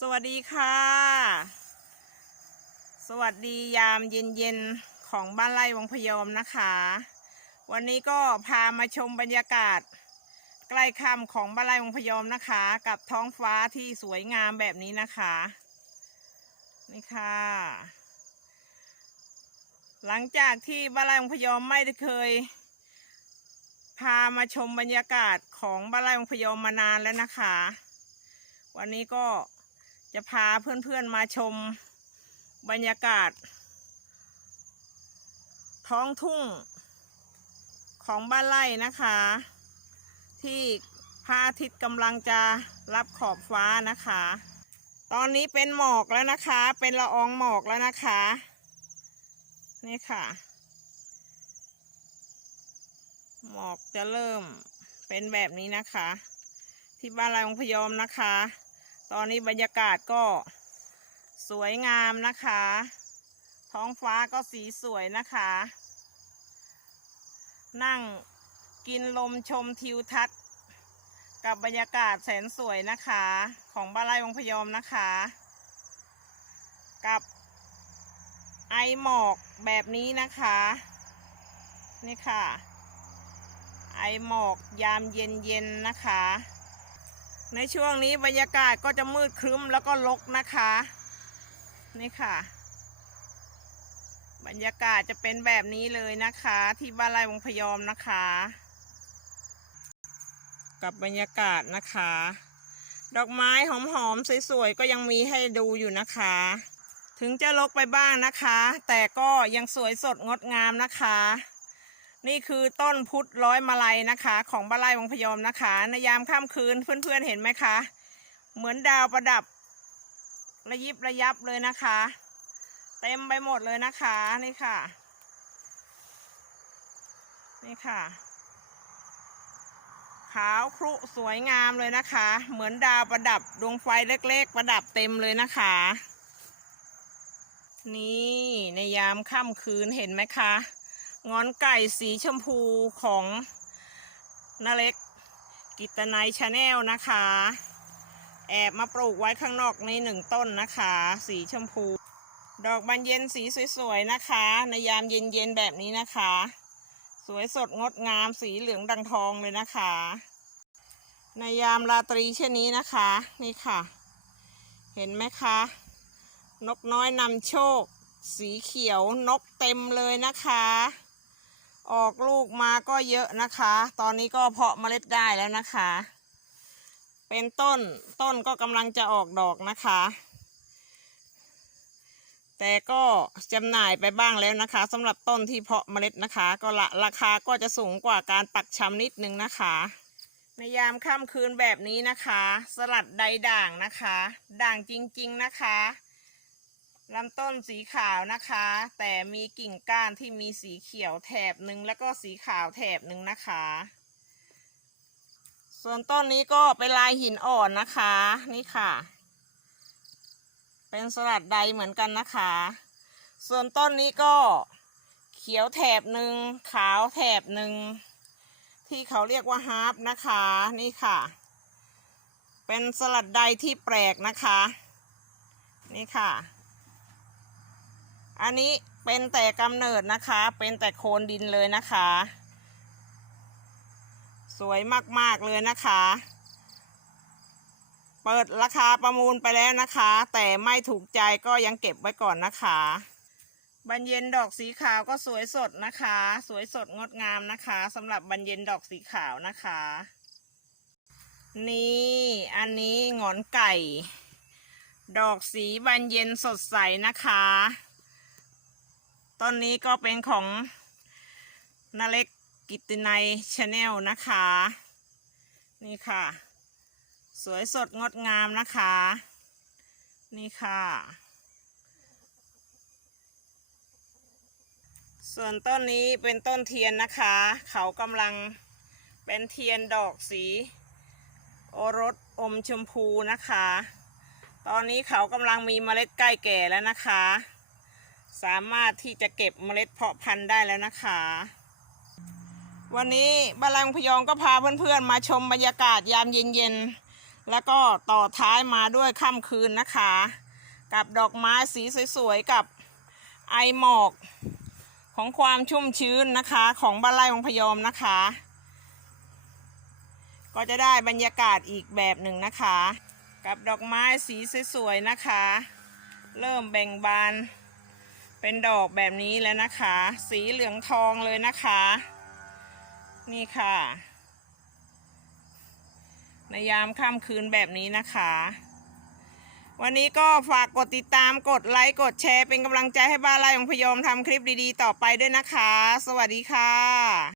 สวัสดีค่ะ สวัสดียามเย็นๆ ของบ้านไร่วังพยอมนะคะ วันนี้ก็พามาชมบรรยากาศ ใกล้ค่ำของบ้านไร่วังพยอมนะคะ กับท้องฟ้าที่สวยงามแบบนี้นะคะ นี่ค่ะ หลังจากที่บ้านไร่วังพยอมไม่ได้เคย พามาชมบรรยากาศของบ้านไร่วังพยอมมานานแล้วนะคะ วันนี้ก็ จะพาเพื่อนๆมาชมบรรยากาศ ท้องทุ่งของบ้านไร่นะคะ ที่พระอาทิตย์กำลังจะรับขอบฟ้านะคะ ตอนนี้เป็นหมอกแล้วนะคะ เป็นละอองหมอกแล้วนะคะ นี่ค่ะ หมอกจะเริ่มเป็นแบบนี้นะคะ ที่บ้านไร่องพยอมนะคะ ตอนนี้บรรยากาศก็สวยงามนะคะ ท้องฟ้าก็สีสวยนะคะ นั่งกินลมชมทิวทัศน์ กับบรรยากาศแสนสวยนะคะ ของบ้านไร่องพยอมนะคะ กับไอหมอกแบบนี้นะคะ นี่ค่ะ ไอหมอกยามเย็นๆนะคะ ในช่วงนี้บรรยากาศก็จะมืดครึ้มแล้วก็รกนะคะ นี่ค่ะ บรรยากาศจะเป็นแบบนี้เลยนะคะ ที่บ้านไร่วงพยอมนะคะ กับบรรยากาศนะคะ ดอกไม้หอมๆสวยๆก็ยังมีให้ดูอยู่นะคะ ถึงจะรกไปบ้างนะคะ แต่ก็ยังสวยสดงดงามนะคะ นี่คือต้นพุทธร้อยมาลัยนะคะ ของบานไร่วังพยอมนะคะ ในยามค่ำคืนเพื่อนๆเห็นไหมคะ เหมือนดาวประดับ ระยิบระยับเลยนะคะ เต็มไปหมดเลยนะคะนี่ค่ะ นี่ค่ะ ขาวครุสวยงามเลยนะคะ เหมือนดาวประดับดวงไฟเล็ก ๆ ประดับเต็มเลยนะคะ นี่ในยามค่ำคืนเห็นไหมคะ งอนไก่สีชมพูของนาเล็กกิตนายชาแนลนะคะ แอบมาปลูกไว้ข้างนอกในหนึ่งต้นนะคะ สีชมพู ดอกบานเย็นสีสวยๆนะคะ ในยามเย็นๆแบบนี้นะคะ สวยสดงดงามสีเหลืองดังทองเลยนะคะ ในยามราตรีเช่นนี้นะคะ นี่ค่ะ เห็นไหมคะ นกน้อยนำโชค สีเขียวนกเต็มเลยนะคะ ออกลูกมาก็เยอะนะคะ ตอนนี้ก็เพาะเมล็ดได้แล้วนะคะ เป็นต้นต้นก็กำลังจะออกดอกนะคะ แต่ก็จำหน่ายไปบ้างแล้วนะคะสำหรับต้นที่เพาะเมล็ดนะคะ ก็ละราคาก็จะสูงกว่าการปักชำนิดนึงนะคะ ในยามค่ำคืนแบบนี้นะคะ สลัดใดด่างนะคะ ด่างจริง ๆ นะคะ ลำต้นสีขาวนะคะ แต่มีกิ่งก้านที่มีสีเขียวแถบหนึ่งแล้วก็สีขาวแถบหนึ่งนะคะ ส่วนต้นนี้ก็เป็นลายหินอ่อนนะคะ นี่ค่ะ เป็นสลัดใดเหมือนกันนะคะ ส่วนต้นนี้ก็เขียวแถบหนึ่งขาวแถบหนึ่งที่เขาเรียกว่าฮาร์ปนะคะ นี่ค่ะ เป็นสลัดใดที่แปลกนะคะ นี่ค่ะ อันนี้เป็นแต่กำเนิดนะคะ เป็นแต่โคนดินเลยนะคะ สวยมากๆเลยนะคะ เปิดราคาประมูลไปแล้วนะคะ แต่ไม่ถูกใจก็ยังเก็บไว้ก่อนนะคะบานเย็นดอกสีขาวก็สวยสดนะคะ สวยสดงดงามนะคะสำหรับบานเย็นดอกสีขาวนะคะ นี่อันนี้งอนไก่ ดอกสีบานเย็นสดใสนะคะ ต้นนี้ก็เป็นของนาเล็กกิตตินัยชาแนลนะคะ นี่ค่ะ สวยสดงดงามนะคะ นี่ค่ะ ส่วนต้นนี้เป็นต้นเทียนนะคะ เขากำลังเป็นเทียนดอกสี โอรสอมชมพูนะคะ ตอนนี้เขากำลังมีเมล็ดใกล้แก่แล้วนะคะ สามารถที่จะเก็บเมล็ดเพาะพันธุ์ได้แล้วนะคะ วันนี้บาลังพยองก็พาเพื่อนๆ มาชมบรรยากาศยามเย็นๆ แล้วก็ต่อท้ายมาด้วยค่ำคืนนะคะ กับดอกไม้สีสวยๆ กับไอหมอกของความชุ่มชื้นนะคะของบ้านไร่วังพยอมนะคะ ก็จะได้บรรยากาศอีกแบบหนึ่งนะคะ กับดอกไม้สีสวยๆนะคะ เริ่มแบ่งบาน เป็นดอกแบบนี้แล้วนะคะ สีเหลืองทองเลยนะคะ นี่ค่ะ ในยามค่ำคืนแบบนี้นะคะ วันนี้ก็ฝากกดติดตามกดไลค์กดแชร์เป็นกำลังใจให้บ้านไร่ของพยอมทำคลิปดีๆ ต่อไปด้วยนะคะ สวัสดีค่ะ